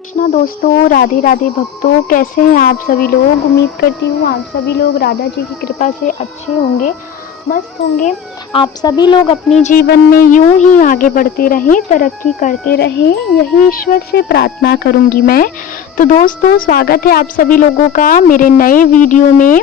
कृष्णा दोस्तों, राधे राधे भक्तों, कैसे हैं आप सभी लोग। उम्मीद करती हूँ आप सभी लोग राधा जी की कृपा से अच्छे होंगे, मस्त होंगे। आप सभी लोग अपने जीवन में यूं ही आगे बढ़ते रहें, तरक्की करते रहें, यही ईश्वर से प्रार्थना करूंगी मैं। तो दोस्तों, स्वागत है आप सभी लोगों का मेरे नए वीडियो में।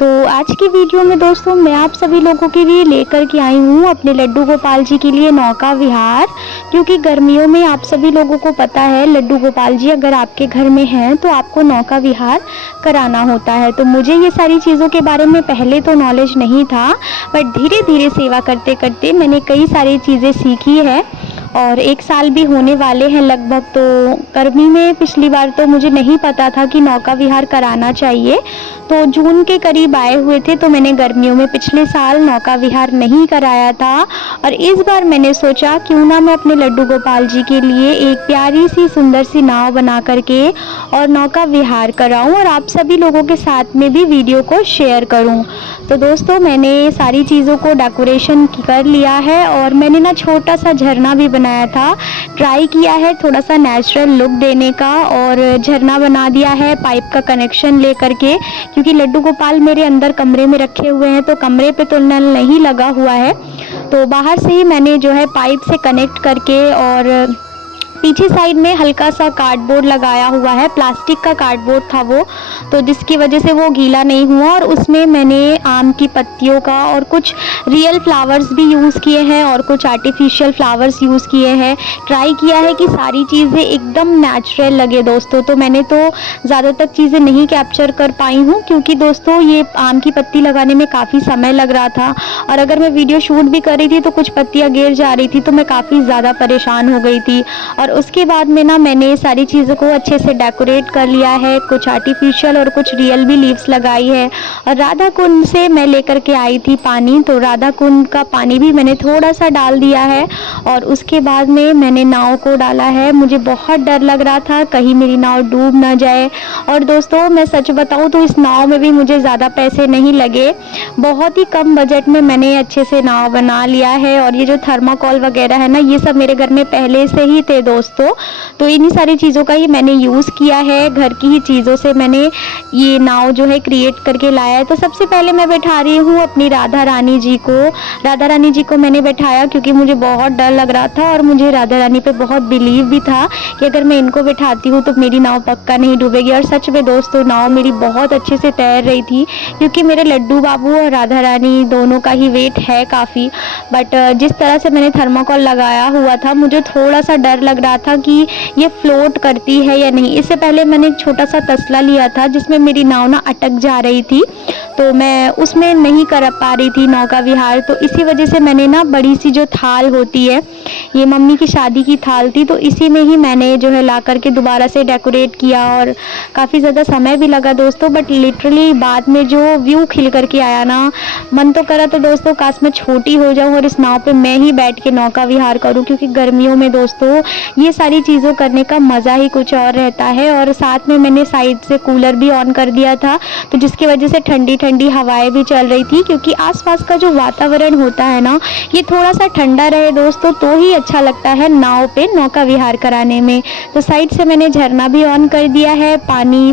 तो आज की वीडियो में दोस्तों मैं आप सभी लोगों के लिए लेकर के आई हूँ अपने लड्डू गोपाल जी के लिए नौका विहार। क्योंकि गर्मियों में आप सभी लोगों को पता है, लड्डू गोपाल जी अगर आपके घर में हैं तो आपको नौका विहार कराना होता है। तो मुझे ये सारी चीज़ों के बारे में पहले तो नॉलेज नहीं था, बट धीरे धीरे सेवा करते करते मैंने कई सारी चीज़ें सीखी है और 1 साल भी होने वाले हैं लगभग। तो गर्मी में पिछली बार तो मुझे नहीं पता था कि नौका विहार कराना चाहिए, तो जून के करीब आए हुए थे, तो मैंने गर्मियों में पिछले साल नौका विहार नहीं कराया था। और इस बार मैंने सोचा क्यों ना मैं अपने लड्डू गोपाल जी के लिए एक प्यारी सी सुंदर सी नाव बना करके और नौका विहार कराऊं और आप सभी लोगों के साथ में भी वीडियो को शेयर करूं। तो दोस्तों मैंने सारी चीज़ों को डेकोरेशन कर लिया है और मैंने ना छोटा सा झरना भी बनाया था, ट्राई किया है थोड़ा सा नेचुरल लुक देने का, और झरना बना दिया है पाइप का कनेक्शन ले करके। क्योंकि लड्डू गोपाल मेरे अंदर कमरे में रखे हुए हैं, तो कमरे पे तो नल नहीं लगा हुआ है, तो बाहर से ही मैंने जो है पाइप से कनेक्ट करके और पीछे साइड में हल्का सा कार्डबोर्ड लगाया हुआ है, प्लास्टिक का कार्डबोर्ड था वो, तो जिसकी वजह से वो गीला नहीं हुआ। और उसमें मैंने आम की पत्तियों का और कुछ रियल फ्लावर्स भी यूज़ किए हैं और कुछ आर्टिफिशियल फ्लावर्स यूज़ किए हैं। ट्राई किया है कि सारी चीज़ें एकदम नेचुरल लगे दोस्तों। तो मैंने तो ज़्यादातर चीज़ें नहीं कैप्चर कर पाई हूँ, क्योंकि दोस्तों ये आम की पत्ती लगाने में काफ़ी समय लग रहा था, और अगर मैं वीडियो शूट भी कर रही थी तो कुछ पत्तियाँ गिर जा रही थी, तो मैं काफ़ी ज़्यादा परेशान हो गई थी। और उसके बाद में ना मैंने सारी चीज़ों को अच्छे से डेकोरेट कर लिया है, कुछ आर्टिफिशियल और कुछ रियल भी लीव्स लगाई है। और राधा कुंड से मैं लेकर के आई थी पानी, तो राधा कुंड का पानी भी मैंने थोड़ा सा डाल दिया है और उसके बाद में मैंने नाव को डाला है। मुझे बहुत डर लग रहा था कहीं मेरी नाव डूब ना जाए। और दोस्तों मैं सच बताऊं तो इस नाव में भी मुझे ज़्यादा पैसे नहीं लगे, बहुत ही कम बजट में मैंने अच्छे से नाव बना लिया है। और ये जो थर्माकोल वगैरह है ना, ये सब मेरे घर में पहले से ही थे दोस्तों, तो इन्हीं सारी चीज़ों का ही मैंने यूज़ किया है। घर की ही चीज़ों से मैंने ये नाव जो है क्रिएट करके लाया है। तो सबसे पहले मैं बैठा रही हूँ अपनी राधा रानी जी को। राधा रानी जी को मैंने बैठाया क्योंकि मुझे बहुत डर लग रहा था और मुझे राधा रानी पे बहुत बिलीव भी था कि अगर मैं इनको बैठाती हूँ तो मेरी नाव पक्का नहीं डूबेगी। और सच में दोस्तों नाव मेरी बहुत अच्छे से तैर रही थी, क्योंकि मेरे लड्डू बाबू और राधा रानी दोनों का ही वेट है काफ़ी। बट जिस तरह से मैंने थर्माकोल लगाया हुआ था, मुझे थोड़ा सा डर लग रहा था कि ये फ्लोट करती है या नहीं। इससे पहले मैंने एक छोटा सा तसला लिया था जिसमें मेरी नाव ना अटक जा रही थी, तो मैं उसमें नहीं कर पा रही थी नौका विहार। तो इसी वजह से मैंने ना बड़ी सी जो थाल होती है, ये मम्मी की शादी की थाल थी, तो इसी में ही मैंने जो है ला करके दोबारा से डेकोरेट किया। और काफ़ी ज़्यादा समय भी लगा दोस्तों, बट लिटरली बाद में जो व्यू खिल करके आया ना, मन तो करा तो दोस्तों काश मैं छोटी हो जाऊँ और इस नाव पे मैं ही बैठ के नौका विहार करूँ। क्योंकि गर्मियों में दोस्तों ये सारी चीज़ों करने का मज़ा ही कुछ और रहता है। और साथ में मैंने साइड से कूलर भी ऑन कर दिया था, तो जिसकी वजह से ठंडी ठंडी हवाएं भी चल रही थी। क्योंकि आसपास का जो वातावरण होता है ना, ये थोड़ा सा ठंडा रहे दोस्तों तो ही अच्छा लगता है नाव पे नौका विहार कराने में। तो साइड से मैंने झरना भी ऑन कर दिया है, पानी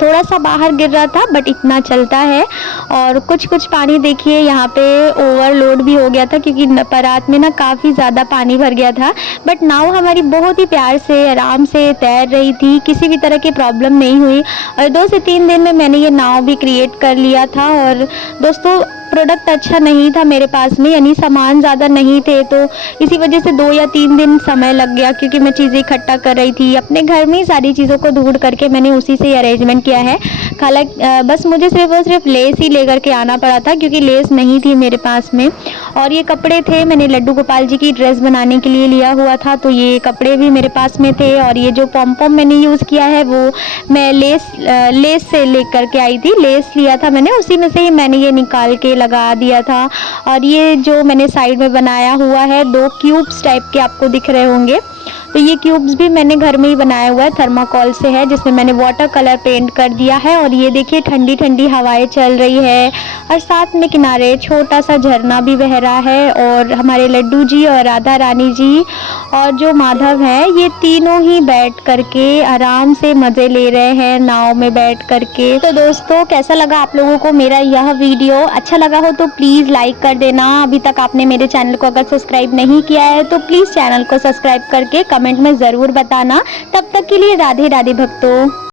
थोड़ा सा बाहर गिर रहा था बट इतना चलता है। और कुछ कुछ पानी देखिए यहाँ पे ओवरलोड भी हो गया था, क्योंकि परात में ना काफ़ी ज़्यादा पानी भर गया था। बट नाव हमारी बहुत ही प्यार से आराम से तैर रही थी, किसी भी तरह की प्रॉब्लम नहीं हुई। और 2 से 3 दिन में मैंने ये नाव भी क्रिएट कर लिया था। और दोस्तों प्रोडक्ट अच्छा नहीं था मेरे पास में, यानी सामान ज़्यादा नहीं थे, तो इसी वजह से 2 या 3 दिन समय लग गया, क्योंकि मैं चीज़ें इकट्ठा कर रही थी अपने घर में ही। सारी चीज़ों को ढूंढ करके मैंने उसी से अरेंजमेंट किया है। हालांकि बस मुझे सिर्फ और सिर्फ लेस ही लेकर के आना पड़ा था, क्योंकि लेस नहीं थी मेरे पास में। और ये कपड़े थे, मैंने लड्डू गोपाल जी की ड्रेस बनाने के लिए लिया हुआ था, तो ये कपड़े भी मेरे पास में थे। और ये जो पॉम पॉम मैंने यूज़ किया है वो मैं लेस से लेकर के आई थी, लेस लिया था मैंने, उसी में से ही मैंने ये निकाल के लगा दिया था। और ये जो मैंने साइड में बनाया हुआ है 2 क्यूब्स टाइप के आपको दिख रहे होंगे, तो ये क्यूब्स भी मैंने घर में ही बनाया हुआ है, थर्माकोल से है, जिसमें मैंने वाटर कलर पेंट कर दिया है। और ये देखिए ठंडी ठंडी हवाएं चल रही है और साथ में किनारे छोटा सा झरना भी बह रहा है। और हमारे लड्डू जी और राधा रानी जी और जो माधव है, ये तीनों ही बैठ करके आराम से मज़े ले रहे हैं नाव में बैठ करके। तो दोस्तों कैसा लगा आप लोगों को मेरा यह वीडियो? अच्छा लगा हो तो प्लीज़ लाइक कर देना। अभी तक आपने मेरे चैनल को अगर सब्सक्राइब नहीं किया है तो प्लीज़ चैनल को सब्सक्राइब करके कमेंट में ज़रूर बताना। तब तक के लिए राधे राधे भक्तों।